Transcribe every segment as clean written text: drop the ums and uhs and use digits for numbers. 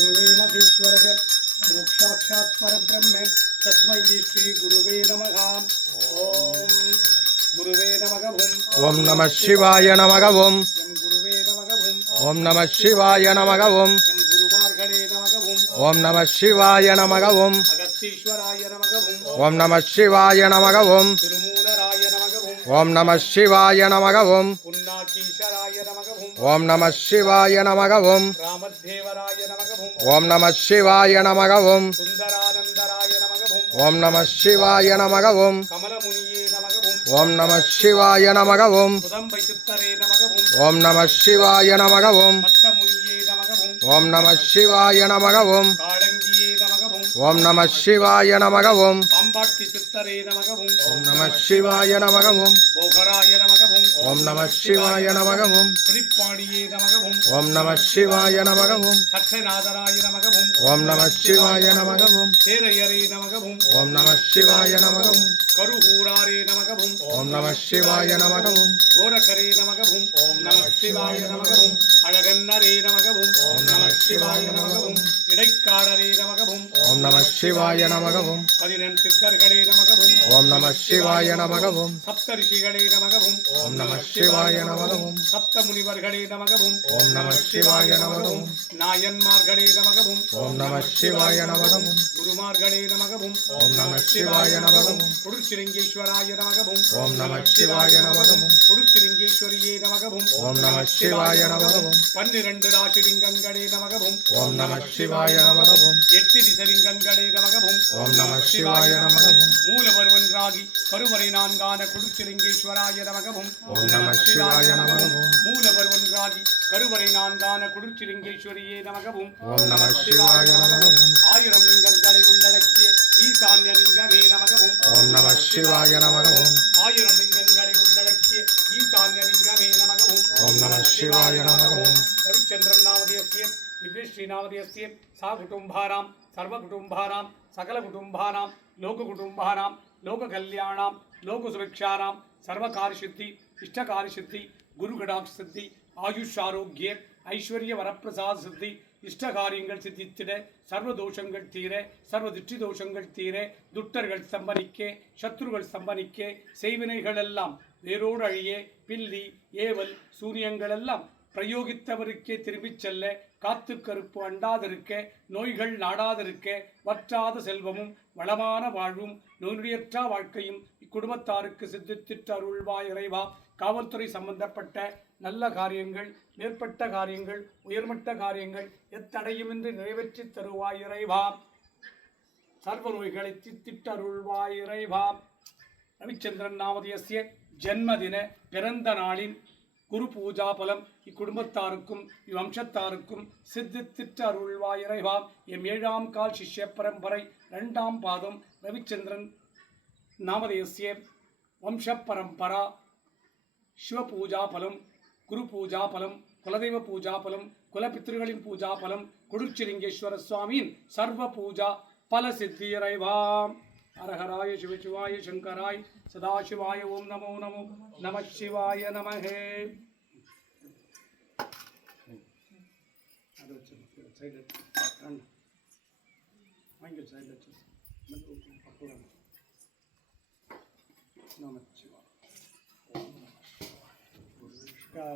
गुरुवे महेश्वरः गुरु साक्षात् परब्रह्म तस्मै श्री गुरुवे नमः। ओम गुरुवे नमः। ओम नमः शिवाय नमः। ओम गुरुवे नमः। ओम नमः शिवाय नमः। ओम गुरुमार्गणे नमः। ओम नमः शिवाय नमः। ओम अगस्तीश्वराय नमः। ओम नमः शिवाय नमः। ओम तिरुमूलराय नमः। ओम नमः शिवाय नमः। ओम पुन्नाकीशराय नमः। ओम नमः शिवाय नमः। ओम रामदेवराय नमः। ओम नमः शिवाय नमः। ओम सुंदरानंदराय नमः। ओम नमः शिवाय नमः। ओम कमलमुनिये नमः। ओम नमः शिवाय नमः। ओम उदंबैचित्तरे नमः। ओम नमः शिवाय नमः। ओम मत्स्यमुनिये नमः। ओम नमः शिवाय नमः। ओम काळंगिये नमः। ओम नमः शिवाय नमः। ओम पाम्बाट्टि चित्तरे नमः। ओम नमः शिवाय नमः। ओम बोघराय नमः। ओम नमः शिवाय नमः। ओम पुलिप्पाणिये नमः। ओम नमः शिवाय नमः। ओम सत्यनादराय नमः। ओम नमः शिवाय नमः। ओम सेरयरे नमः। ओम नमः शिवाय नमः। ओम करुहूरारे नमः। ओम नमः शिवाय नमः। ओम गोरकरे नमः। ओम नमः शिवाय नमः। अழகன்னரே नमः। ओम नमः शिवाय नमः। இடைக்காடரே नमः। ओम नमः शिवाय नमः। ओम 11 சித்தர்களே நமக. ओम नमः शिवाय नमः। ओम सप्त ऋषिகளே நமக. ओम नमः शिवाय नमः। ओम सप्त मुनिवர்களே நமக. ओम नमः शिवाय नमः। ओम நாயன்மார்களே நமக. ओम नमः शिवाय नमः। ओम குருமார்களே நமக. ओम नमः शिवाय नमः। ओम குருச்சிலிங்கேஸ்வராய நமக. ओम नमः शिवाय नमः। ओम குருச்சிலிங்கேஸ்வரியே நமக. ओम नमः शिवाय नमः। ओम 12 ராசிலிங்கங்களே நமக. ओम नमः शिवाय नमः। ओम 8 திசலிங்கங்களே நமக. ओम नमः शिवाय नमः। ओम மூலவர்வன்றாகி கருவறை நான்கான குருச்சிலிங்கேஸ்வராய நமக. ओम नमः शिवाय नमः। ओम மூலவர்வன்றாகி கருவறை நான்கான குருச்சிலிங்கேஸ்வரியே நமக. ओम नमः शिवाय नमः। ओम 1000 லிங்கங்களை உள்ளடக்கிய ஈசான்ய லிங்கமே நமக. ओम नमः शिवाय नमः। ओम 1000 லிங்கங்களை உள்ளடக்கிய ஈசான்ய லிங்கமே நமக. ओम नमः शिवाय नमः। ओम ரவிச்சந்திரன் நாமதேயஸ்ய திவ்யஸ்ரீ நாமதேயஸ்ய சா குடும்பானாம் சர்வ குடும்பானாம் சகல குடும்பானாம் லோக குடும்பானாம் லோக கல்யாணாம் லோக சுரக்ஷானாம் சர்வ காரிசித்தி இஷ்ட காரிசித்தி குரு கடாட்ச சித்தி ஆயுஷ் ஆரோக்கிய ஐஸ்வர்ய வரப்பிரசாத சித்தி இஷ்ட காரியங்கள் சித்தித்திட சர்வ தோஷங்கள் தீர சர்வ திருஷ்டி தோஷங்கள் தீர துட்டர்கள் ஸ்தம்பனிக்க சத்ருகள் ஸ்தம்பனிக்க செய்வினைகள் எல்லாம் வேரோடு அழிய பில்லி ஏவல் சூரியங்கள் எல்லாம் பிரயோகித்தவருக்கே திரும்பிச் செல்ல காத்து கருப்பு அண்டாதிருக்க நோய்கள் நாடாதிருக்க வற்றாத செல்வமும் வளமான வாழ்வும் நோயுடையற்ற வாழ்க்கையும் இக்குடும்பத்தாருக்கு சித்தித்திட்டு அருள்வாய் இறைவா. காவல்துறை சம்பந்தப்பட்ட நல்ல காரியங்கள் மேற்பட்ட காரியங்கள் உயர்மட்ட காரியங்கள் எத்தடையுமின்றி நிறைவேற்றி தருவாய் இறைவா. சர்வ நோய்களை தித்திட்டு அருள்வாய் இறைவா. ரவிச்சந்திரன் நாமதேயஸ்ய ஜென்மதின பிறந்த நாளின் குரு பூஜா பலம் இக்குடும்பத்தாருக்கும் இவ்வம்சத்தாருக்கும் சித்தித்திட்டு அருள்வாய் இறைவா. எம் 7ஆம் கால் சிஷ்ய பரம்பரை 2ஆம் பாதம் ரவிச்சந்திரன் நாமதேயஸ்ய வம்ச பரம்பரா சிவ பூஜா பலம் குரு பூஜா பலம் குலதெய்வ பூஜா பலம் குலபித்திருகளின் பூஜா பலம் குருச்சிலிங்கேஸ்வர சுவாமியின் சர்வ பூஜா பல சித்தி இறைவா. ஹரஹராய சிவசிவாய சங்கராய் சதாசிவாய ஓம் நமோ நமோ நம சிவாய நமஹே.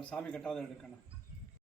சாமி கட்டாத எடுக்கணும்.